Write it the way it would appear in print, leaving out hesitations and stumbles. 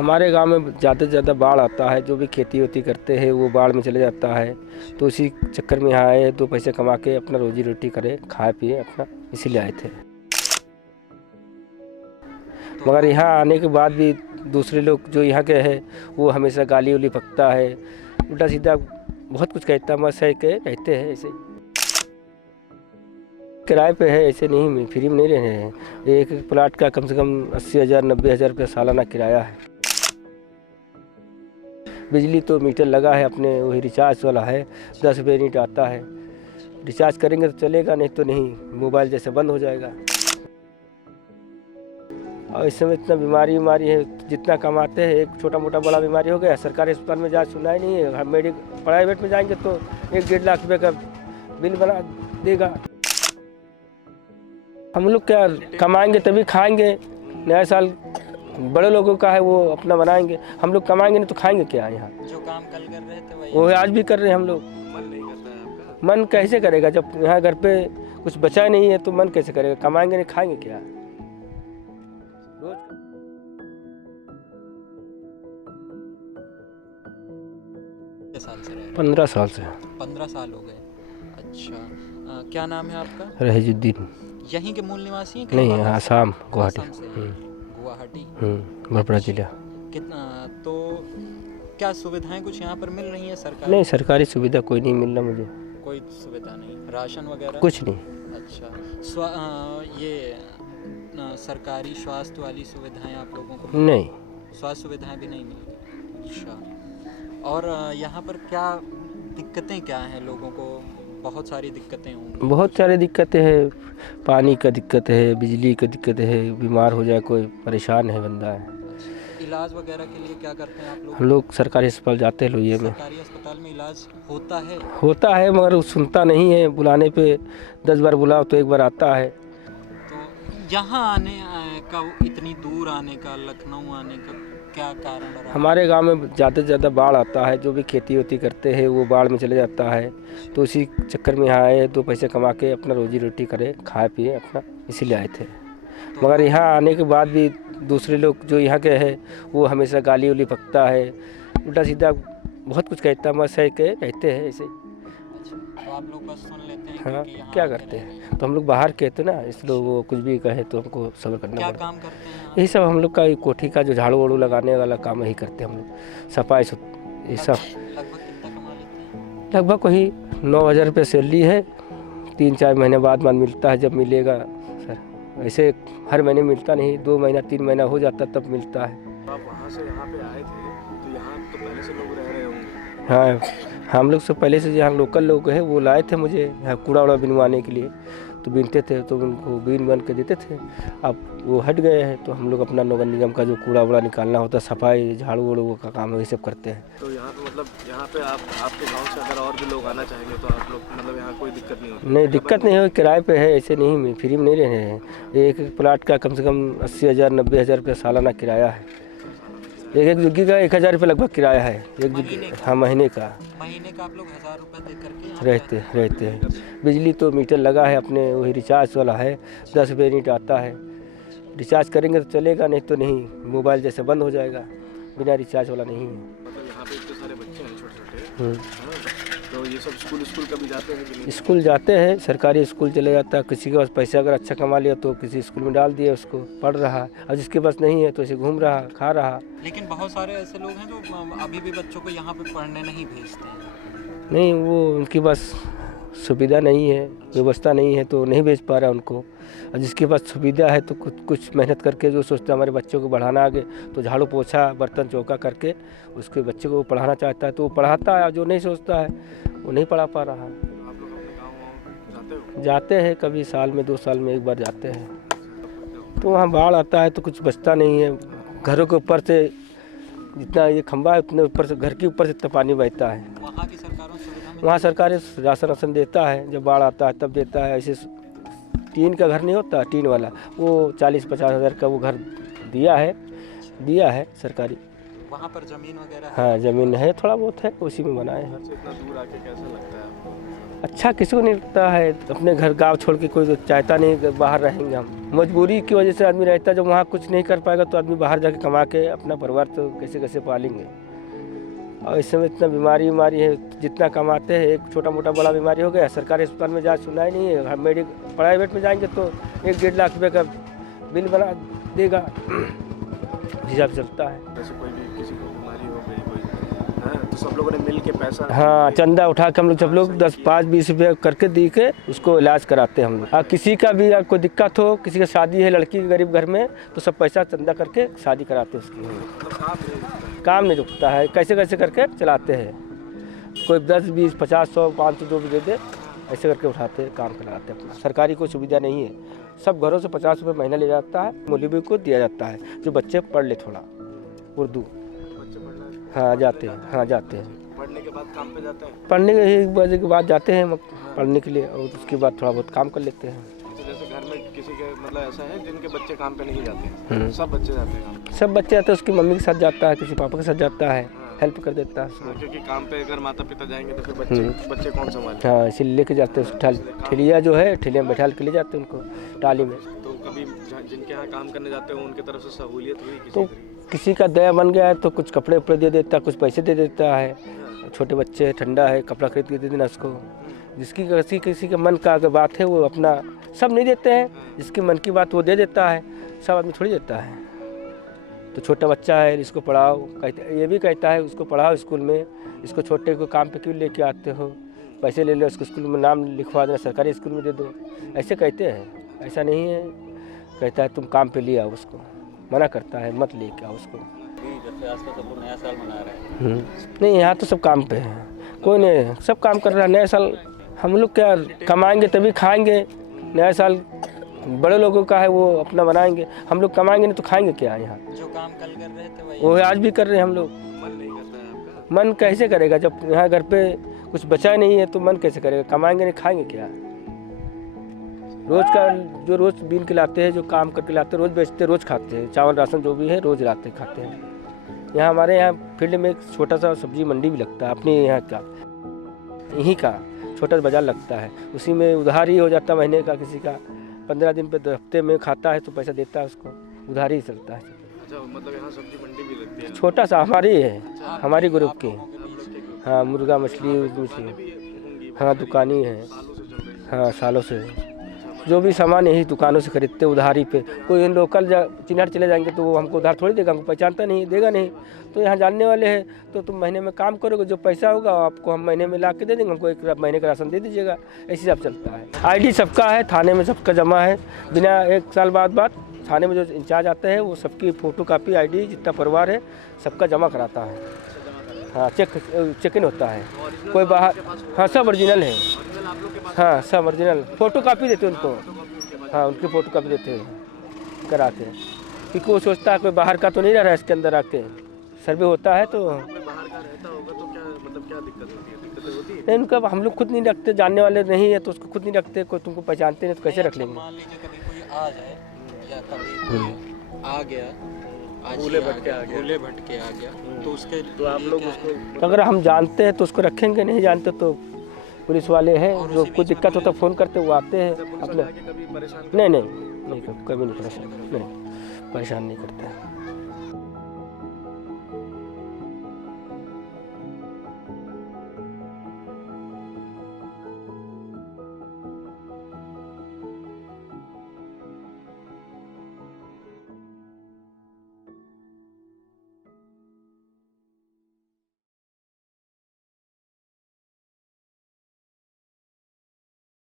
हमारे गांव में ज़्यादा से ज़्यादा बाढ़ आता है। जो भी खेती वेती करते हैं वो बाढ़ में चले जाता है, तो इसी चक्कर में यहाँ आए, दो पैसे कमा के अपना रोजी रोटी करें, खाए पिए अपना, इसीलिए आए थे। मगर यहाँ आने के बाद भी दूसरे लोग जो यहाँ के हैं वो हमेशा गाली उली बकता है, उल्टा सीधा बहुत कुछ कहता है। मस्त है के रहते हैं ऐसे, किराए पे है, ऐसे नहीं, फ्री में नहीं रह रहे हैं। एक एक प्लाट का कम से कम 80,000 90,000 रुपया सालाना किराया है। बिजली तो मीटर लगा है अपने, वही रिचार्ज वाला है, 10 रुपये यूनिट आता है। रिचार्ज करेंगे तो चलेगा, नहीं तो नहीं, मोबाइल जैसे बंद हो जाएगा। और इस समय इतना बीमारी है, जितना कमाते हैं एक छोटा मोटा बड़ा बीमारी हो गया, सरकारी अस्पताल में जा सुना ही नहीं है। हम प्राइवेट में जाएंगे तो 1-1.5 लाख रुपये का बिल बना देगा। हम लोग क्या कमाएंगे तभी खाएंगे। नया साल बड़े लोगों का है, वो अपना बनाएंगे। हम लोग कमाएंगे नहीं तो खाएंगे क्या? यहाँ जो काम कल कर रहे थे वो आज भी कर रहे हैं हम लोग। मन नहीं करता है आपका? मन कैसे करेगा जब यहाँ घर पे कुछ बचा नहीं है, तो मन कैसे करेगा? कमाएंगे नहीं, खाएंगे क्या? रोज 15 साल से। 15 साल हो गए। अच्छा, क्या नाम है आपका? रहीजुद्दीन। यहीं के मूल निवासी हैं? नहीं, आसाम, गुवाहाटी। गुवाहाटी, भोपाल जिला। कितना तो क्या सुविधाएं कुछ यहाँ पर मिल रही हैं सरकार? नहीं, सरकारी सुविधा कोई नहीं मिल रहा मुझे। कोई सुविधा नहीं, राशन वगैरह कुछ नहीं। अच्छा, ये सरकारी स्वास्थ्य वाली सुविधाएं आप लोगों को? नहीं, स्वास्थ्य सुविधाएं भी नहीं मिल रही। अच्छा, और यहाँ पर क्या दिक्कतें क्या हैं लोगों को? बहुत सारी दिक्कतें होंगी। बहुत सारी दिक्कतें हैं, पानी का दिक्कत है, बिजली का दिक्कत है, बीमार हो जाए कोई परेशान है बंदा है। इलाज वगैरह के लिए क्या करते हैं आप लोग? हम लोग सरकारी अस्पताल जाते हैं लोहिया में। सरकारी अस्पताल में इलाज होता है? होता है, मगर वो सुनता नहीं है। बुलाने पे 10 बार बुलाओ तो 1 बार आता है। तो यहाँ आने का, इतनी दूर आने का, लखनऊ आने का क्या कारण रहा? हमारे गांव में ज़्यादा से ज़्यादा बाढ़ आता है। जो भी खेती वेती करते हैं वो बाढ़ में चले जाता है, तो इसी चक्कर में यहाँ आए, दो पैसे कमा के अपना रोजी रोटी करें, खाए पिए अपना, इसीलिए आए थे। मगर यहाँ आने के बाद भी दूसरे लोग जो यहाँ के हैं वो हमेशा गाली उली बकता है, उल्टा सीधा बहुत कुछ कहता है। मस्त है के रहते हैं ऐसे। तो आप लोग बस सुन लेते हैं? हाँ, यहाँ क्या करते हैं? तो हम लोग बाहर के थे ना, इसलिए वो कुछ भी कहे तो हमको सब्र करना क्या पड़ता है। काम करते हैं? यही सब हम लोग का कोठी का जो झाड़ू वाड़ू लगाने वाला काम यही करते हैं हम लोग, सफाई ये सब। लगभग कितना कमा लेते हैं? लगभग वही 9,000 रुपये सैलरी है। 3-4 महीने बाद मिलता है, जब मिलेगा सर। वैसे हर महीने मिलता नहीं, 2 महीना 3 महीना हो जाता तब मिलता है। आप वहाँ से यहाँ पे आए थे, तो यहाँ तो पहले से लोग रह रहे होंगे? हाँ, हम लोग से पहले से यहाँ लोकल लोग हैं, वो लाए थे मुझे यहाँ कूड़ा वूड़ा बिनवाने के लिए, तो बीनते थे तो उनको बीन बन के देते थे। अब वो हट गए हैं, तो हम लोग अपना नगर निगम का जो कूड़ा वूड़ा निकालना होता है, सफाई झाड़ू वाड़ू का काम वही सब करते हैं। तो यहाँ पे मतलब यहाँ पे आपके गांव से अगर और भी लोग आना चाहेंगे तो आप लोग मतलब यहाँ कोई दिक्कत नहीं होती? नहीं, दिक्कत नहीं हो, किराए पे है, ऐसे नहीं, फ्री में नहीं रह रहे हैं। एक एक प्लाट का कम से कम 80,000 90,000 रुपया सालाना किराया है। एक जुग्गी का 1,000 रुपये लगभग किराया है, एक जुग्गी। हाँ, महीने का आप लोग 1,000 रुपये दे करके रहते हैं। बिजली तो मीटर लगा है अपने, वही रिचार्ज वाला है, 10 रुपये यूनिट आता है। रिचार्ज करेंगे तो चलेगा, नहीं तो नहीं, मोबाइल जैसे बंद हो जाएगा। बिना रिचार्ज वाला नहीं है। मतलब यहाँ पे इतने सारे बच्चे हैं छोटे-छोटे, तो ये सब स्कूल कभी जाते हैं कि नहीं? स्कूल जाते हैं, सरकारी स्कूल चले जाता है। किसी के पास पैसा अगर अच्छा कमा लिया तो किसी स्कूल में डाल दिया, उसको पढ़ रहा। और जिसके पास नहीं है तो ऐसे घूम रहा, खा रहा। लेकिन बहुत सारे ऐसे लोग हैं जो अभी भी बच्चों को यहाँ पे पढ़ने नहीं भेजते हैं। नहीं, वो उनके पास सुविधा नहीं है, व्यवस्था नहीं है, तो नहीं भेज पा रहा उनको। और जिसके पास सुविधा है तो कुछ मेहनत करके जो सोचता है हमारे बच्चों को बढ़ाना आगे, तो झाड़ू पोछा बर्तन चौका करके उसके बच्चे को पढ़ाना चाहता है तो वो पढ़ाता है। और जो नहीं सोचता है वो नहीं पढ़ा पा रहा है। आप लोग अपने गाँव जाते हो? जाते हैं, कभी साल में 2 साल में 1 बार जाते हैं। तो वहाँ बाढ़ आता है तो कुछ बचता नहीं है। घरों के ऊपर से जितना ये खंभा है उतने ऊपर से, घर के ऊपर से इतना पानी बहता है। वहाँ की सरकारों से वहाँ सरकारी राशन देता है, जब बाढ़ आता है तब देता है। ऐसे टीन का घर नहीं होता, टीन वाला, वो 40-50 हज़ार का वो घर दिया है सरकारी। वहाँ पर ज़मीन वगैरह? हाँ, ज़मीन है, थोड़ा बहुत है, उसी में बनाए हैं। इतना दूर आके कैसा लगता है आपको? अच्छा किसी को नहीं लगता है, अपने घर गाँव छोड़ के कोई तो चाहता नहीं बाहर रहेंगे हम। मजबूरी की वजह से आदमी रहता है, जब वहाँ कुछ नहीं कर पाएगा तो आदमी बाहर जाके कमा के अपना परिवार तो कैसे कैसे पालेंगे। और इस समय इतना बीमारी है, जितना कमाते हैं एक छोटा मोटा बड़ा बीमारी हो गया, सरकारी अस्पताल में जाँच सुना ही नहीं है। हम प्राइवेट में जाएंगे तो 1-1.5 लाख रुपये का बिल बना देगा, हिसाब चलता है। जैसे कोई भी किसी को बीमारी हो गई कोई, हाँ, तो सब लोगों ने मिल के पैसा, हाँ, चंदा उठा के हम लोग सब लोग 10, 5, 20 रुपये करके दी के उसको इलाज कराते हैं हम लोग। किसी का भी कोई दिक्कत हो, किसी का शादी है लड़की गरीब घर में, तो सब पैसा चंदा करके शादी कराते हैं उसकी। तो काम नहीं रुकता है, कैसे कैसे करके चलाते हैं। कोई 10, 20, 50, 100, 500 जो भी दे दे, ऐसे करके उठाते हैं, काम कराते हैं अपना। सरकारी कोई सुविधा नहीं है, सब घरों से 50 रुपये महीना ले जाता है, मौलवी को दिया जाता है जो बच्चे पढ़ ले थोड़ा उर्दू। हाँ जाते हैं, हाँ जाते हैं। पढ़ने के बाद काम पे जाते हैं? पढ़ने के 1 बजे के बाद जाते हैं पढ़ने के लिए, और उसके बाद थोड़ा बहुत काम कर लेते हैं। तो जैसे घर में किसी के मतलब ऐसा है जिनके बच्चे काम पे नहीं जाते हैं, सब बच्चे जाते हैं काम? सब बच्चे जाते हैं, उसकी मम्मी के साथ जाता है, किसी पापा के साथ जाता है, हेल्प कर देता है उसको। क्योंकि काम पे अगर माता पिता जाएंगे तो फिर बच्चे कौन संभालेंगे? हाँ, इसीलिए लेके जाते हैं। ठेलिया जो है, ठेलिया में बैठा के ले जाते हैं उनको टाली में। तो कभी जिनके यहाँ काम करने जाते हैं उनकी तरफ से सहूलियत हुई तो किसी का दया बन गया है तो कुछ कपड़े उपड़े दे देता है, कुछ पैसे दे देता है। छोटे बच्चे हैं, ठंडा है, कपड़ा खरीद के दे देना उसको। जिसकी किसी के मन का अगर बात है वो अपना, सब नहीं देते हैं, जिसकी मन की बात वो दे देता है, सब आदमी थोड़ी देता है। तो छोटा बच्चा है, इसको पढ़ाओ, ये भी कहता है उसको पढ़ाओ स्कूल में, इसको छोटे को काम पे क्यों लेके आते हो, पैसे ले लो, उसको स्कूल में नाम लिखवा देना, सरकारी स्कूल में दे दो, ऐसे कहते हैं। ऐसा नहीं है, कहता है तुम काम पे ले आओ उसको, मना करता है मत लेके आओ उसको। नया साल मना रहे हैं। नहीं, यहाँ तो सब काम पे है, कोई नहीं, सब काम कर रहा है। नया साल हम लोग क्या कमाएंगे तभी खाएंगे, नया साल बड़े लोगों का है वो अपना बनाएंगे, हम लोग कमाएंगे नहीं तो खाएंगे क्या। यहाँ जो काम कल कर रहे थे वो आज भी कर रहे हैं हम लोग। मन नहीं करता है आपका? मन कैसे करेगा जब यहाँ घर पे कुछ बचा नहीं है, तो मन कैसे करेगा, कमाएंगे नहीं खाएंगे क्या। रोज़ का जो रोज़ बीन के लाते हैं, जो काम करके लाते हैं, रोज़ बेचते, रोज़ खाते हैं, चावल राशन जो भी है रोज़ लाते खाते हैं। यहाँ हमारे यहाँ फील्ड में एक छोटा सा सब्जी मंडी भी लगता है, अपने यहाँ का, यहीं का छोटा सा बाजार लगता है, उसी में उधार ही हो जाता है महीने का। किसी का 15 दिन पे, हफ्ते में खाता है तो पैसा देता है उसको, उधार ही चलता है। अच्छा, मतलब यहाँ सब्जी मंडी भी लगती है? छोटा सा हमारी है, हमारी ग्रुप की। हाँ, मुर्गा मछली, हाँ दुकानी है, हाँ सालों से। जो भी सामान यही दुकानों से खरीदते उधारी पे। कोई लोकल चिन्हट चले जाएंगे तो वो हमको उधार थोड़ी देगा, हमको पहचानता नहीं, देगा नहीं। तो यहाँ जानने वाले हैं तो तुम महीने में काम करोगे, जो पैसा होगा आपको हम महीने में ला के दे देंगे, हमको 1 महीने का राशन दे दीजिएगा, ऐसे सब चलता है। ID सबका है, थाने में सबका जमा है, बिना 1 साल बाद थाने में जो इंचार्ज आते हैं वो सबकी फ़ोटो कापी ID जितना परिवार है सबका जमा कराता है। हाँ, चेक इन होता है, कोई बाहर, हाँ सब ओरिजिनल है, हाँ सब ओरिजिनल, फ़ोटो कापी देते हैं उनको, हाँ उनकी फ़ोटो कापी देते हैं, कराते हैं। क्योंकि वो सोचता है कोई बाहर का तो नहीं रह रहा है इसके अंदर आके, सर्वे होता है तो। बाहर का रहता होगा तो क्या मतलब क्या दिक्कत होती है? दिक्कत होती है? नहीं, उनका हम लोग खुद नहीं रखते, जानने वाले नहीं है तो उसको खुद नहीं रखते। कोई तुमको पहचानते नहीं तो कैसे रख लेंगे। मान लीजिए कभी कोई आ जाए या कभी कोई आ गया, भूले भटके आ गया, तो उसके तो आप लोग उसको तो अगर हम जानते हैं तो उसको रखेंगे, नहीं जानते तो पुलिस वाले हैं जो कोई दिक्कत होता है फ़ोन करते, वो आते हैं अपने। कभी परेशान? नहीं, कभी नहीं परेशान, नहीं परेशान नहीं करते हैं।